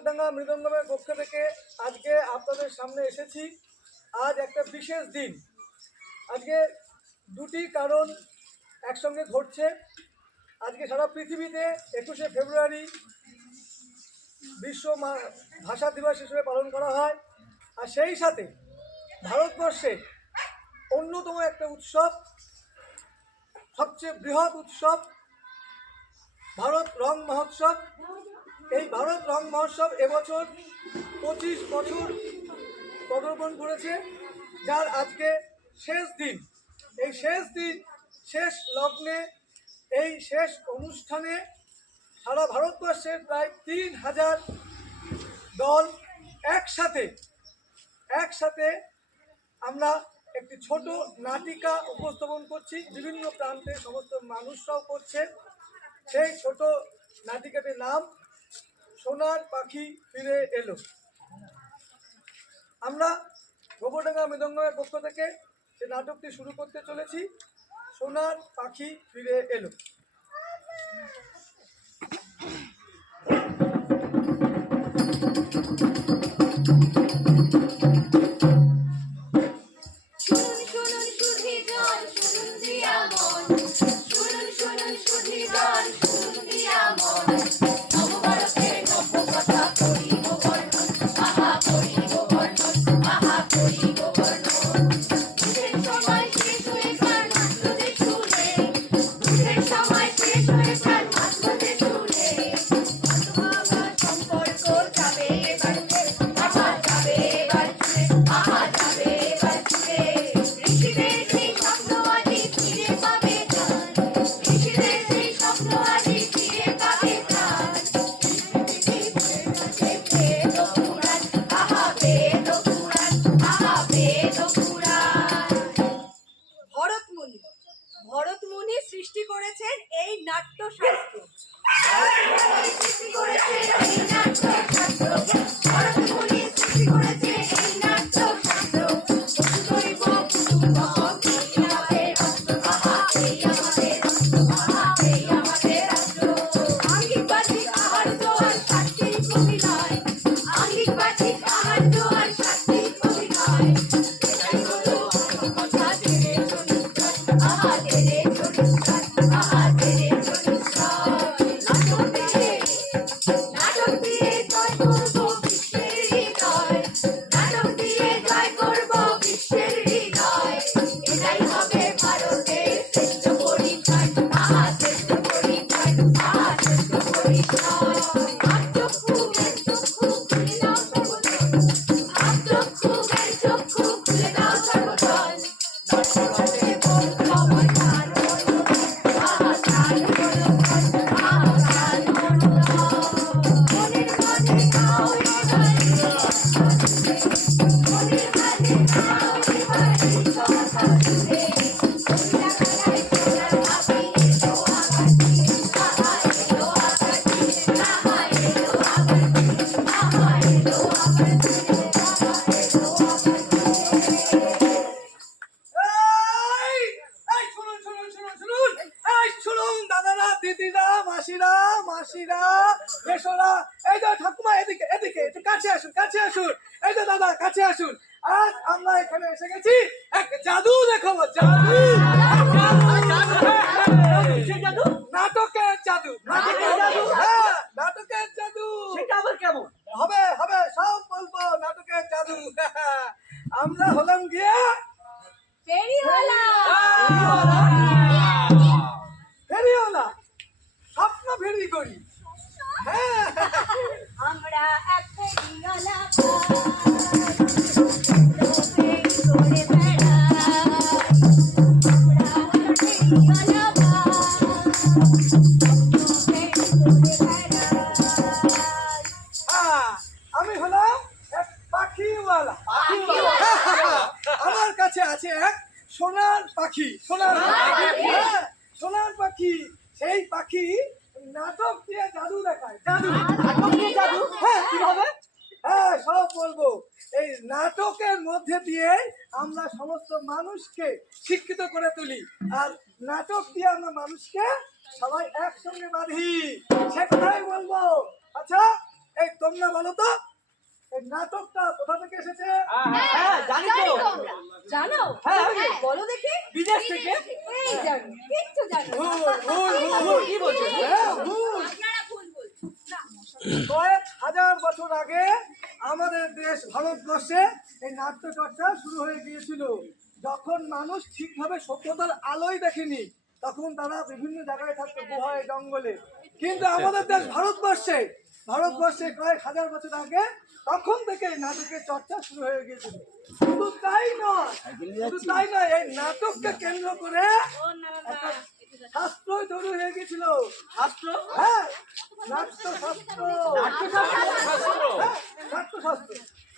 গোবরডাঙ্গা মৃদঙ্গমের পক্ষ থেকে আজকে আপনাদের সামনে এসেছি। আজ একটা বিশেষ দিন। আজকে দুটি কারণ একসঙ্গে ঘটছে। আজকে সারা পৃথিবীতে 21শে ফেব্রুয়ারি বিশ্ব ভাষা দিবস হিসেবে পালন করা হয়, আর সেই সাথে ভারতবর্ষে অন্যতম একটা উৎসব, সবচেয়ে বৃহৎ উৎসব, ভারত রং মহোৎসব। এই ভারত রং মহোৎসব এবছর 25 বছর পদার্পণ করেছে, যার আজকে শেষ দিন। এই শেষ দিন, শেষ লগ্নে, এই শেষ অনুষ্ঠানে সারা ভারতবর্ষের প্রায় 3000 দল একসাথে আমরা একটি ছোট নাটিকা উপস্থাপন করছি। বিভিন্ন প্রান্তে সমস্ত মানুষরাও করছে। সেই ছোট নাটিকাটির নাম সোনার পাখি ফিরে এলো। আমরা গোবরডাঙ্গা মৃদঙ্গমের পক্ষ থেকে সেই নাটকটি শুরু করতে চলেছি। সোনার পাখি ফিরে এলো। ভরতমুনি সৃষ্টি করেছেন এই নাট্যশাস্ত্র। মাসিরা, বেশরা, এই তো ঠাকুমা, এদিকে এদিকে একটু কাছে আসুন। এই তো দাদা, কাছে আসুন। আজ আমরা এখানে এসে গেছি এক জাদু দেখাবো। নাটকের জাদু। হ্যাঁ, নাটকের জাদু। সেটা আবার কেমন হবে? সব বলবো। নাটকের জাদু। আমরা হলাম গিয়ে ফেরিওয়ালা। স্বপ্ন ফেরি করি। হ্যাঁ, আমরা এক ফেরিওয়ালা আমি হলাম এক পাখিওয়ালা। আমার কাছে আছে এক সোনার পাখি। সোনার পাখি। সেই পাখি নাটক দিয়ে জাদু দেখায়। জাদু? হ্যাঁ, কিভাবে? হ্যাঁ, সব বলবো। এই নাটকের মধ্যে দিয়ে আমরা সমস্ত মানুষকে শিক্ষিত করে তুলি, আর নাটক দিয়ে আমরা মানুষকে সবাই একসঙ্গে বাঁধি। সে কথাই বলবো। আচ্ছা, এই তোমরা বলো তো এই নাটকটা কোথা থেকে এসেছে? হ্যাঁ জানি তো। জানো? হ্যাঁ। বলো দেখি। বিদেশ থেকে। এই জানো, কিচ্ছু জানো না। ভুল। কি বলছেন? হ্যাঁ, ভুল। আপনারা ভুল বলছেন। না। কয়েক হাজার বছর আগে আমাদের দেশ ভারতবর্ষে এই নাট্য চর্চা শুরু হয়ে গিয়েছিল। যখন মানুষ ঠিকভাবে সভ্যতার আলোই দেখেনি তখন তারা বিভিন্ন জায়গায় থাকতো, গুহায়, জঙ্গলে। কিন্তু আমাদের দেশ ভারতবর্ষে কয়েক হাজার বছর আগে তখন থেকে নাটকের চর্চা শুরু হয়ে গিয়েছিল। শুধু তাই নয়, এই নাটককে কেন্দ্র করে একটা শাস্ত্র তৈরি হয়ে গিয়েছিল। শাস্ত্র? হ্যাঁ, নাট্যশাস্ত্র। হ্যাঁ, নাট্যশাস্ত্র।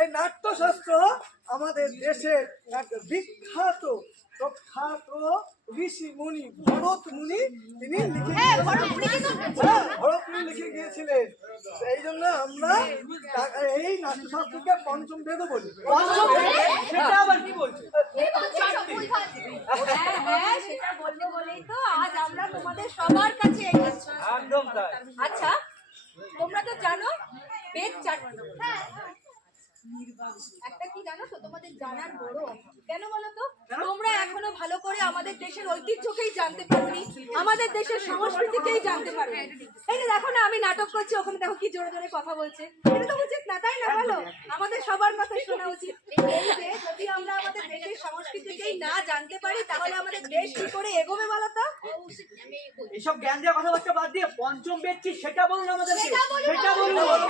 এই নাট্যশাস্ত্র আমাদের দেশের এক বিখ্যাত প্রখ্যাত ঋষি মুনি ভরত মুনি তিনি লিখে ভরত মুনি লিখে গিয়েছিলেন। এই জন্য আমরা এই নাট্যশাস্ত্রকে পঞ্চম বেদ বলি। সেটা আবার কি বলছে? হ্যাঁ, সেটা বলবো বলেই তো আজ আমরা তোমাদের সবার কাছে এসেছি। একদম তাই। আচ্ছা, তোমরা তো জানো বেদ চারটি। একটা কি জানো তো, তোমাদের জানার বড় অভাব। কেন বলো তো? তোমরা এখনো ভালো করে আমাদের দেশের ঐতিহ্যকেই জানতে পারোনি, আমাদের দেশের সংস্কৃতিকেই জানতে পারোনি। এই যে দেখো না, আমি নাটক করছি, ওখানে দেখো কি জোরে জোরে কথা বলছে। এটা তো উচিত না, তাই না? বলো, আমাদের সবার কথা শোনা উচিত। এই যে যদি আমরা আমাদের দেশের সংস্কৃতিকেই না জানতে পারি তাহলে আমাদের দেশ কি করে এগোবে বলো তো? এসব জ্ঞান দেওয়া কথাবার্তা বাদ দিয়ে পঞ্চম বেদ কি সেটা বলুন আমাদেরকে। সেটা বলুন।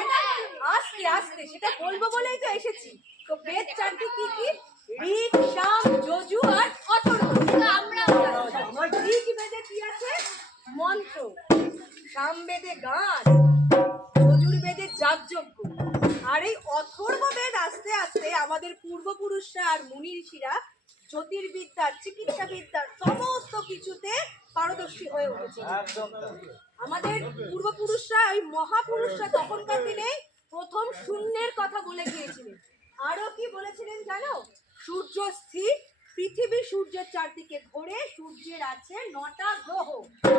আস্তে আস্তে সেটা বলবো বলেই তো এসেছি। তো বেদ চারটি কি কি? ঋক, সাম, যজু আর অথর্ব। আমরা ঋক বেদে কি আছে? মন্ত্র। সাম বেদে গান। যজুর বেদে যাগযজ্ঞ। আর এই অথর্ব বেদ আস্তে আস্তে আমাদের পূর্বপুরুষরা আর মুনি ঋষিরা জ্যোতির্বিদ্যা, চিকিৎসা বিদ্যার সমস্ত কিছুতে পারদর্শী হয়ে উঠেছে। একদম তাই। আমাদের পূর্বপুরুষরা, ওই মহাপুরুষরা তখনকার দিনে প্রথম শূন্যের কথা বলে গিয়েছিলেন। আরো কি বলেছিলেন জানো? সূর্য স্থির, পৃথিবী সূর্যের চারদিকে ঘোরে, সূর্যের আছে 9টা গ্রহ।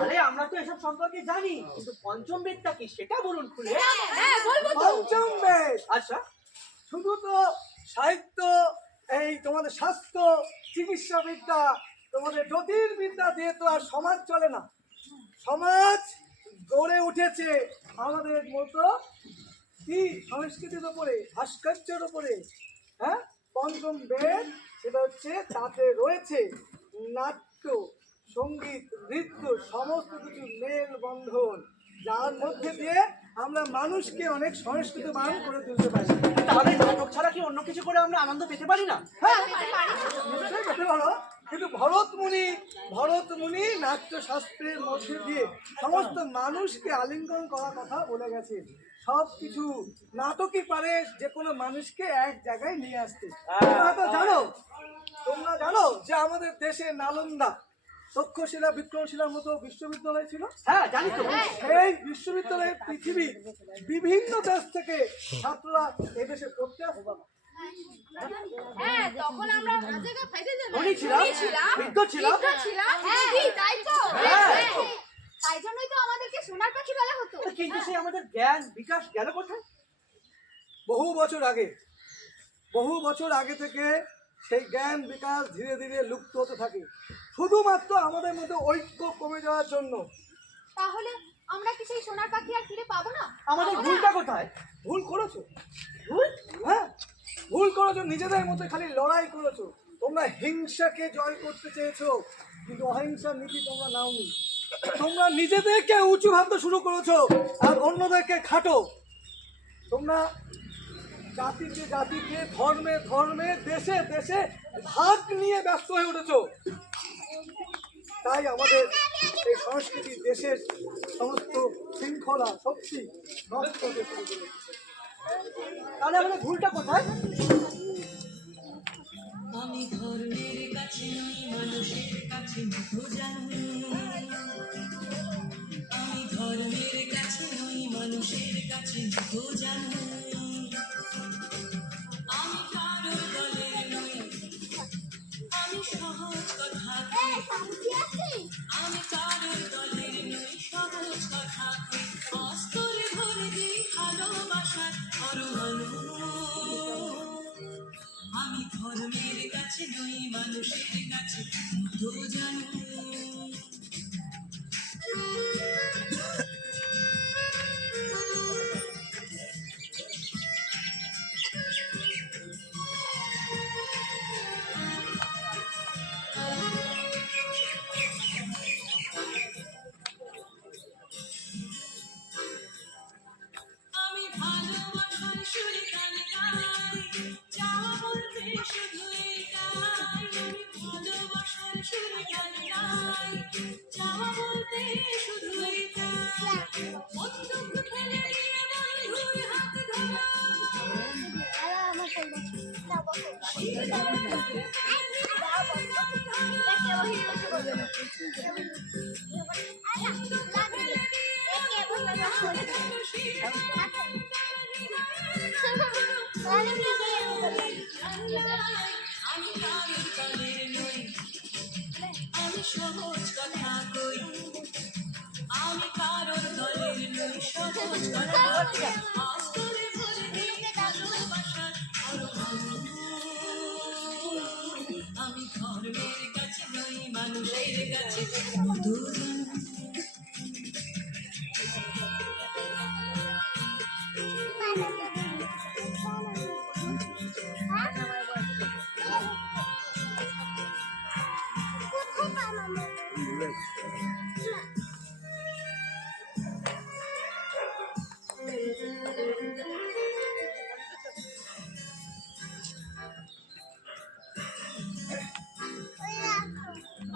আরে আমরা তো এসব সম্পর্কে জানি, কিন্তু পঞ্চম বেদটা কি সেটা বলুন খুলে। হ্যাঁ, বলবো তো। পঞ্চম বেদ আচ্ছা, শুধু তো সাহিত্য, এই তোমাদের স্বাস্থ্য, চিকিৎসা বিদ্যা, তোমাদের জ্যোতির্বিদ্যা দিয়ে তো আর সমাজ চলে না। সমাজ গড়ে উঠেছে আমাদের মতো কি সংস্কৃতির উপরে, ভাস্কর্যের উপরে। হ্যাঁ, পঞ্চম বেদ সেটা হচ্ছে তাতে রয়েছে নাট্য, সঙ্গীত, নৃত্য, সমস্ত কিছু মেল বন্ধন, যার মধ্যে দিয়ে আমরা মানুষকে অনেক সংস্কৃতবান করে তুলতে পারি। তাহলে নাটক ছাড়া কি অন্য কিছু করে আমরা আনন্দ পেতে পারি না? হ্যাঁ, নিশ্চয়ই পেতে পারো। কিন্তু ভরত মুনি নাট্যশাস্ত্রের মধ্যে দিয়ে সমস্ত মানুষকে আলিঙ্গন করার কথা বলে গেছে। সব কিছু নাটকই পারে যে কোনো মানুষকে এক জায়গায় নিয়ে আসতে। তোমরা জানো যে আমাদের দেশে নালন্দা, তক্ষশিলা, বিক্রমশিলার মতো বিশ্ববিদ্যালয় ছিল। হ্যাঁ জানি তো। সেই বিশ্ববিদ্যালয়ে পৃথিবীর বিভিন্ন দেশ থেকে ছাত্ররা এদেশে পড়তে আসতো। হ্যাঁ, তখন আমরা ধনী ছিলাম, বিজ্ঞ ছিলাম। তাই তো। হ্যাঁ। তাই জন্যই তো আমাদেরকে সোনার পাখি বলা হতো। কিন্তু সেই আমাদের জ্ঞান বিকাশ গেল কোথায়? বহু বছর আগে থেকে সেই জ্ঞান বিকাশ ধীরে ধীরে লুপ্ত হতে থাকে, শুধুমাত্র আমাদের মধ্যে ঐক্য কমে যাওয়ার জন্য। তাহলে আমরা কি সেই সোনার পাখি আর ফিরে পাবো না? আমাদের ভুলটা কোথায়? ভুল করেছো। ভুল? হ্যাঁ, ভুল করেছো, নিজেদের মধ্যে খালি লড়াই করেছো। তোমরা হিংসাকে জয় করতে চেয়েছো, কিন্তু অহিংসার নীতি তোমরা নাওনি। তোমরা নিজেদেরকে উঁচু ভাবতে শুরু করেছো আর অন্যদেরকে খাটো। তোমরা জাতিকে ধর্মে দেশে ভাগ নিয়ে ব্যস্ত হয়ে উঠেছো। তাই আমাদের এই সংস্কৃতি, দেশের সমস্ত শৃঙ্খলা শক্তি নষ্ট হতে শুরু করেছে। তাহলে আমাদের ভুলটা কোথায়? আমি ধর্মের কাছে নই, মানুষের কাছে মতো জানি। আমি ধর্মের কাছে নই, মানুষের কাছে মতো জানি। আমি কারোর দলের নই, আমি সহজ কথা কই। আমি কারোর দলের নই, সহজ কথা কই। অস্তরে ভরে দিই ভালোবাসা আমি ধর্মের কাছে নই মানুষের কাছে মধু জানু আমি ভালোবাসার সুরে গান গাই চাওয়া বলতে শুধু এটাই আমি ভালোবাসার সুরে গান গাই চাওয়া বলতে শুধু এটাই বন্দুক ফেলে দিয়ে বন্ধুর হাত ধরা আমি কারোর দলের নই আমি সহজ কথা কই আমি কারোর দলের নই সহজ কথা অন্তরে ভরে দিয়ে ভালোবাসার আমি ধর্মের কাছে নই মানুষের কাছে মধু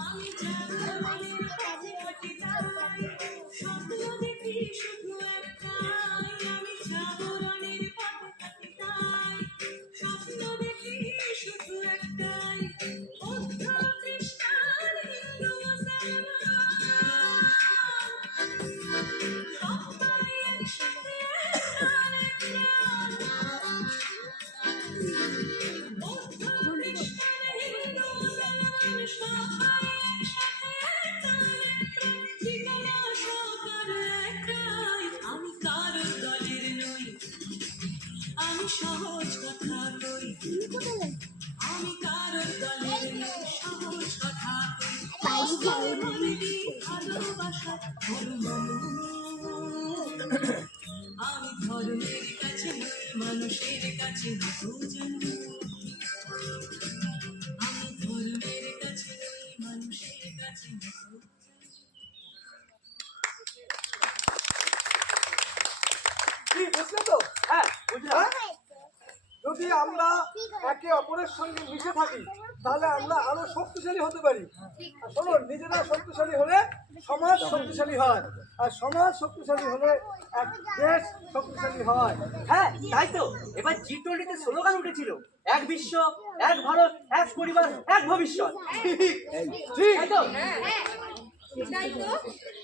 আমি জানি স্বপ্ন দেখি শুধু একটাই আমি জাগরণের পথে থাকি তাই স্বপ্ন দেখি শুধু একটাই বৌদ্ধ খ্রিস্টান হিন্দু সবাই একসাথে বৌদ্ধ খ্রিস্টান হিন্দু সবাই ঠিকানা সবার একটাই আমি কারোর দলের নই আমি সহজ কথা কই আমি কারোর দলের নই সহজ কথা কই বলে দিই ভালোবাসা আমি ধর্মের কাছে নই মানুষের কাছে জানি আমি ধর্মের কাছে নই মানুষের কাছে কি বুঝলে তো? হ্যাঁ বুঝলাম। হ্যাঁ? যদি আমরা একে অপরের সঙ্গে মিশে থাকি তাহলে আমরা আরো শক্তিশালী হতে পারি। আর শোনো, নিজেরা শক্তিশালী হলে সমাজ শক্তিশালী হয়, আর সমাজ শক্তিশালী হলে এক দেশ শক্তিশালী হয়। হ্যাঁ তাই তো, এবার জি20তে স্লোগান উঠেছিল এক বিশ্ব এক ভারত এক পরিবার এক ভবিষ্যৎ। ঠিক ঠিক তাই তো? এটাই তো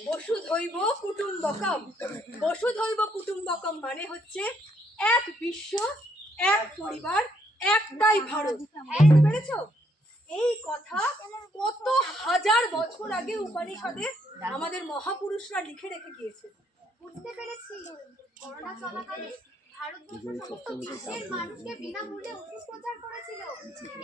বসুধৈব কুটুম্বকম। বসুধৈব কুটুম্বকম মানে হচ্ছে এক বিশ্ব এক পরিবার একটাই ভারত। বুঝতে পেরেছো? এই কথা কত হাজার বছর আগে উপনিষদে আমাদের মহাপুরুষরা লিখে রেখে গিয়েছে। বুঝতে পেরেছি। করোনা চলাকালীন ভারতবর্ষ সমস্ত বিশ্বের মানুষকে বিনামূল্যে ওষুধ প্রচার করেছিল।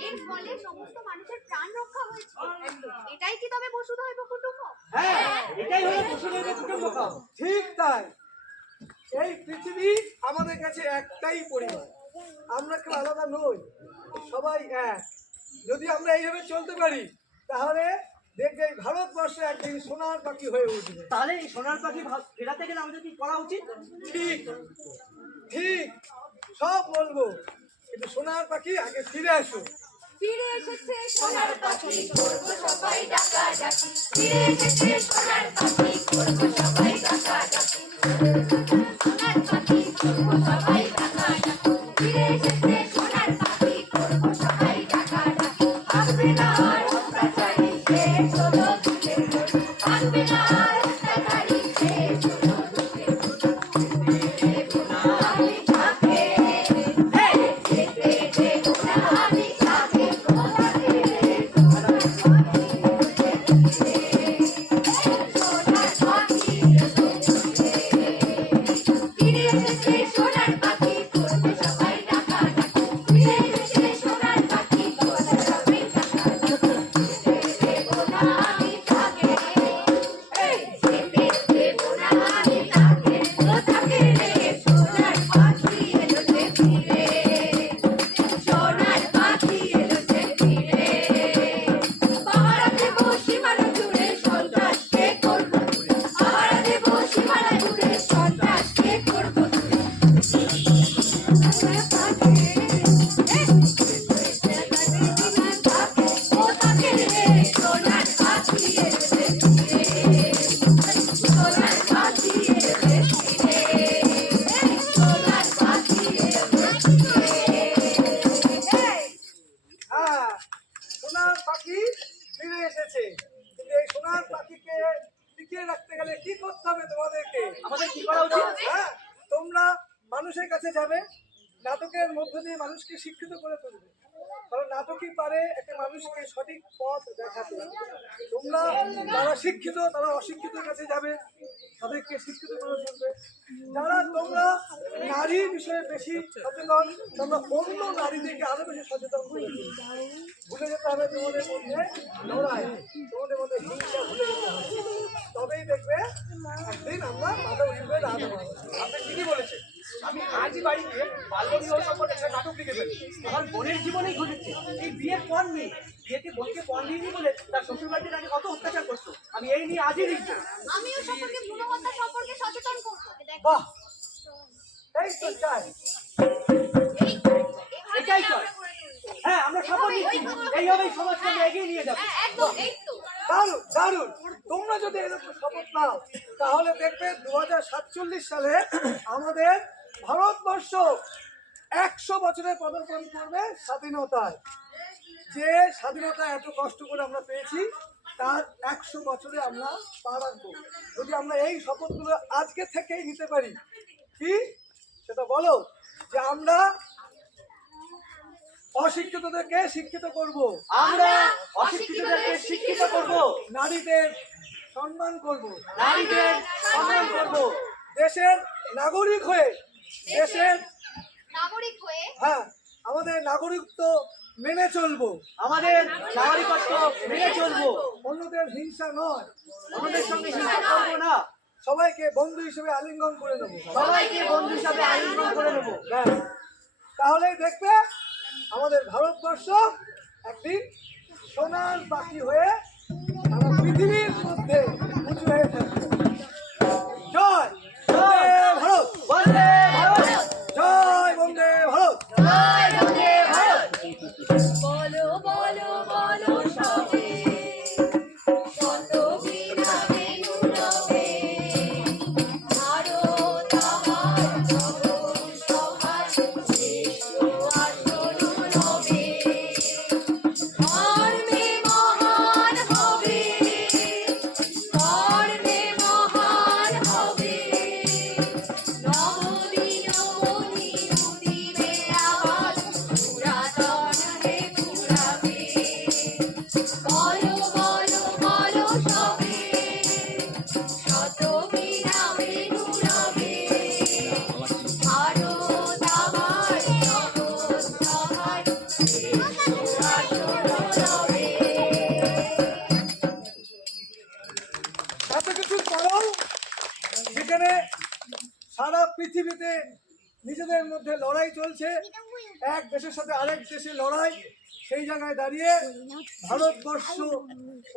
এর ফলে সমস্ত মানুষের প্রাণ রক্ষা হয়েছিল। এটাই কি তবে বসুধৈব কুটুম্ব? হ্যাঁ এটাই হলো বসুধৈব কুটুম্বকম। ঠিক তাই। এই পৃথিবী আমাদের কাছে একটাই পরিবার, আমরা কেউ আলাদা নই, সবাই এক। যদি আমরা এইভাবে চলতে পারি তাহলে দেখবে এই ভারতবর্ষে একদিন সোনার পাখি হয়ে উঠবে। তাহলে এই সোনার পাখি ফেরাতে গেলে আমাদের কি করা উচিত? ঠিক ঠিক সব বলবো, কিন্তু সোনার পাখি আগে ফিরে আসো। ফিরে এসেছে সোনার পাখি, করবো সবাই ডাকাডাকি। ফিরে এসেছে সোনার পাখি, করবো সবাই ডাকাডাকি। সোনার পাখি, করবো সবাই ডাকাডাকি। ফিরে এসেছে সোনার পাখি, করবো সবাই ডাকাডাকি। আসবে না আর অত্যাচারী, শেষ হলো দুঃখের ঘড়ি। আসবে না আর অত্যাচারী, শেষ হলো দুঃখের ঘড়ি। দেবো না আমি তাকে, যেতে দেবো না আমি তাকে। সোনার পাখি গেলে কি করতে হবে তোমাদেরকে? আমাদের কি করা উচিত? হ্যাঁ, তোমরা মানুষের কাছে যাবে, নাটকের মধ্য দিয়ে মানুষকে শিক্ষিত করে তুলবে। কারণ নাটকই পারে একটা মানুষকে সঠিক পথ দেখাতে। তোমরা যারা শিক্ষিত তারা অশিক্ষিতের কাছে যাবে, তাদেরকে শিক্ষিত করে তুলবে। যারা তোমরা নারীর বিষয়ে বেশি সচেতন, তোমরা অন্য নারীদেরকে আরো বেশি সচেতন করে তুলবে। ভুলে যেতে হবে তোমাদের মধ্যে লড়াই, তোমাদের মধ্যে হিংসা ভুলে যেতে হবে। তবেই দেখবে একদিন আমরা মাথা উঠবে রাধা। আপনি ঠিকই বলেছেন। আমি আজই বাড়ি গিয়ে বাল্য বিবাহ সম্পর্কে একটা নাটক লিখে ফেলি। আমার বোনের জীবনেই ঘটেছে। এই বিয়ের পর নিয়ে বিয়েতে বোনকে পণ দিইনি বলে তার শ্বশুর বাড়িতে তাকে কত অত্যাচার করতো। আমি এই নিয়ে আজই লিখবো। আমিও সকলকে গুণবত্তা সম্পর্কে সচেতন করবো। বাহ, এই তো চাই। এটাই চল। হ্যাঁ, আমরা শপথ নিচ্ছি এইভাবেই সমাজকে আমরা এগিয়ে নিয়ে যাবো। একদম, এই তো। দারুণ দারুণ। তোমরা যদি এরকম শপথ নাও তাহলে দেখবে 2047 সালে আমাদের ভারতবর্ষ 100 বছরে পদার্পণ করবে স্বাধীনতায়। যে স্বাধীনতা এত কষ্ট করে আমরা পেয়েছি তার 100 বছরে আমরা পা রাখবো। যদি আমরা এই শপথগুলো আজকে থেকেই নিতে পারি, কি সেটা বলো, যে আমরা অশিক্ষিতদেরকে শিক্ষিত করব, আমরা অশিক্ষিতদেরকে শিক্ষিত করব, নারীদের সম্মান করব, নারীদের সম্মান করব, দেশের নাগরিক হয়ে দেশের নাগরিক হয়ে হ্যাঁ আমাদের নাগরিকত্ব মেনে চলবো, আমাদের নাগরিকত্ব মেনে চলবো, অন্যদের হিংসা নয়, আমাদের সঙ্গে হিংসা করবো না, সবাইকে বন্ধু হিসেবে আলিঙ্গন করে নেবো, সবাইকে বন্ধু হিসাবে আলিঙ্গন করে নেবো। ব্যাস। তাহলেই দেখবে আমাদের ভারতবর্ষ একদিন সোনার বাকি হয়ে সারা পৃথিবীর মধ্যে উঁচু হয়ে থাকবে। জয় বন্দে ভারত, বন্দে ভারত, জয় বন্দে ভারত। জয় বন্দে ভারত। বলো বলো বলো সবে, কত বিরামে নুরবে, ভারত আমার জগৎ সভার শ্রেষ্ঠ আসন রবে। কর্মে মহান হবে, কর্মে মহান হবে, নবদিন মনি উদিবে আবার, পুরাতন হে পুরাবে। বলো বলো বলো সবে, শত বিরামে নুরবে, ভারত আমার জগৎ সভার শ্রেষ্ঠ আসন রবে। এত কিছু পরেও যেখানে সারা পৃথিবীতে নিজেদের মধ্যে লড়াই চলছে, এক দেশের সাথে আরেক দেশের লড়াই, সেই জায়গায় দাঁড়িয়ে ভারতবর্ষ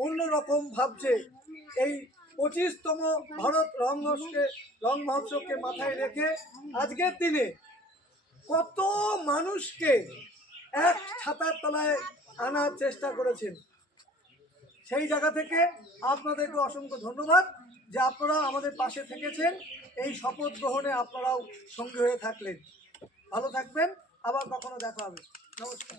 অন্যরকম ভাবছে। এই 25তম ভারত রং মহোৎসবকে মাথায় রেখে আজকের দিনে কত মানুষকে এক ছাতার তলায় আনার চেষ্টা করেছেন। সেই জায়গা থেকে আপনাদেরকে অসংখ্য ধন্যবাদ যে আপনারা আমাদের পাশে থেকেছেন, এই শপথ গ্রহণে আপনারাও সঙ্গী হয়ে থাকলেন। ভালো থাকবেন, আবার কখনো দেখা হবে। নমস্কার।